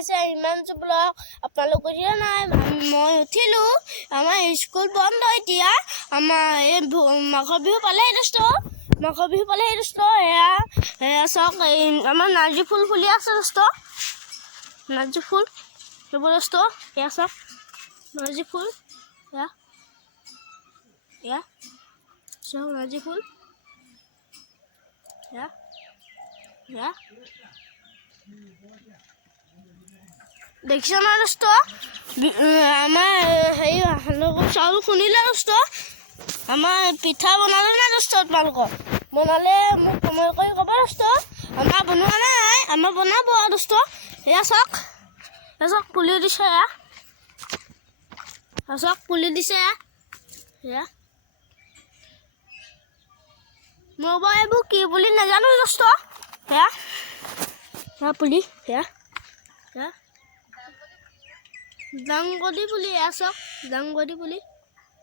চাইছে ইমান ব্লগ আপোনালোক দিয়া নাই মই উঠিলো আমাৰ স্কুল বন্ধ এতিয়া আমাৰ এই মাঘৰ বিহু পালে দোস্ত এয়া চাওক আমাৰ নাৰ্জী ফুল ফুলি আছে দোস্ত নাৰ্জী ফুল এইবোৰ দোস্ত এয়া চাওক নাৰ্জী ফুল এয়া চাওক নাৰ্জী ফুল এয়া দেখিছ না দোস্ত আমাৰ হেৰি চাউল খুন্দিলে দোস্ত আমাৰ পিঠা বনালে না দোস্ত তোমালোকৰ বনালে মোক সময় কৰি ক'ব দোস্ত আমাৰ বনোৱা নাই আমাৰ বনাব দোস্ত এয়া চাওক পুলি দিছে চাওক পুলি দিছে এয়া মই বাৰু এইবোৰ কি বুলি নাজানো দোস্ত সেয়া পুলি সেয়া দাংবডি পুলি এয়া চাওক দাংবডি পুলি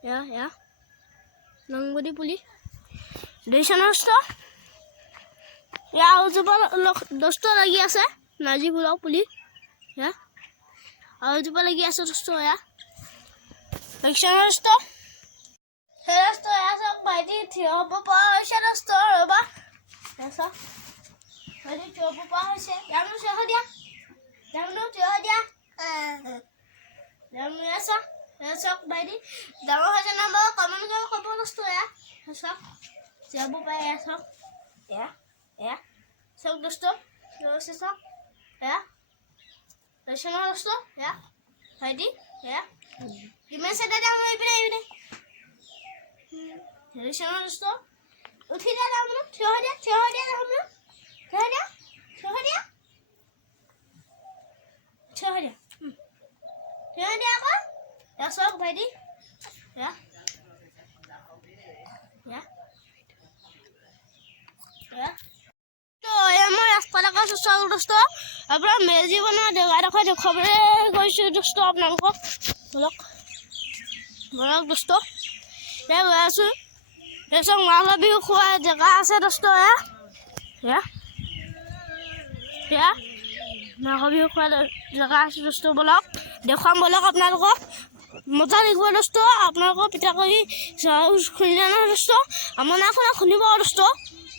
এয়া দাংবডি পুলি দেখিছে ন দোস্ত এয়া আৰুজোপা দোস্ত লাগি আছে নাৰ্জী ফুলৰ পুলি এয়া আৰুজোপা লাগি আছে দোস্ত এয়া দেখিছে ন দোস্ত সেই দোস্ত এয়া চাওক ভাইটি থিয় হ'ব পৰা হৈছে দোস্ত ৰ'বা এয়া চাওক ভাইটি থিয় হ'ব পৰা হৈছে যামনো থিয় হৈ দিয়া চাওক ভাইটি ডাঙৰ হৈছে না বাৰু কমেণ্ট কৰি ক'ব দোস্ত এয়া চাওক থিয় হ'ব পাৰে এয়া চাওক এয়া চাওক দোস্ত থিয় হৈছে চাওক এয়া দেখিছে নহয় দোস্ত এয়া ভাইটি এয়া কিমান চাইডে যাম এইপিনে দেখিছে নহয় দোস্ত উঠি দিয়া যামনো থিয় হৈ দিয়া যামনো থিয় হৈ দিয়া আকৌ এয়া চাওক ভাইটি এয়া মই ৰাস্তাত আকৌ চাওক দোস্ত আপোনাৰ মেজি বনোৱা জেগাডোখৰ দেখুৱাবলৈ গৈছোঁ দোস্ত আপোনালোকক বলক দোস্ত এয়া গৈ আছোঁ এই চাওক মাঘৰ বিহু খোৱা জেগা আছে দোস্ত এয়া মাঘৰ বিহু খোৱা জেগা আছে দোস্ত বলক দেখুৱাম বলক আপোনালোকক মজা লাগিব দোস্ত আপোনালোকৰ পিঠা কৰি খুলিলে নহয় দোস্ত আমাৰ নাখোনা খুন্দিব দোস্ত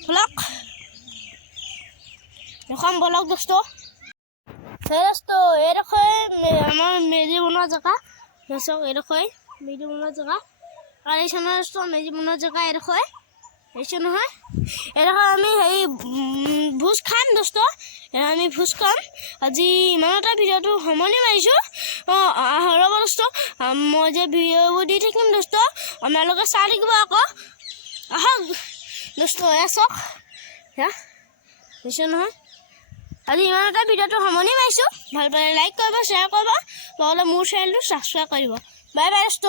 বলক দেখুৱাম বলক দোস্ত সেই দোস্ত এইডোখৰে আমাৰ মেজি বনোৱা জেগা চাওক এইডোখৰে মেজি বনোৱা জেগা আৰু এই নহয় দোস্ত মেজি বনোৱা জেগা এইডোখৰে দেখিছে নহয় এইডোখৰ আমি হেৰি ভোজ খাম দোস্ত আমি ভোজ খাম আজি ইমানতে ভিডিঅ'টো সামৰণি মাৰিছোঁ ৰ'ব দোস্ত মই যে ভিডিঅ'বোৰ দি থাকিম দোস্ত আপোনালোকে চাই থাকিব আকৌ আহক দোস্ত এয়া চাওক দেখিছে নহয় আজি ইমানতে ভিডিঅ'টো সামৰণি মাৰিছোঁ ভাল পালে লাইক কৰিব শ্বেয়াৰ কৰিব নহ'লে মোৰ চেনেলটো ছাবস্ক্ৰাইব কৰিব বাই বাই দোস্ত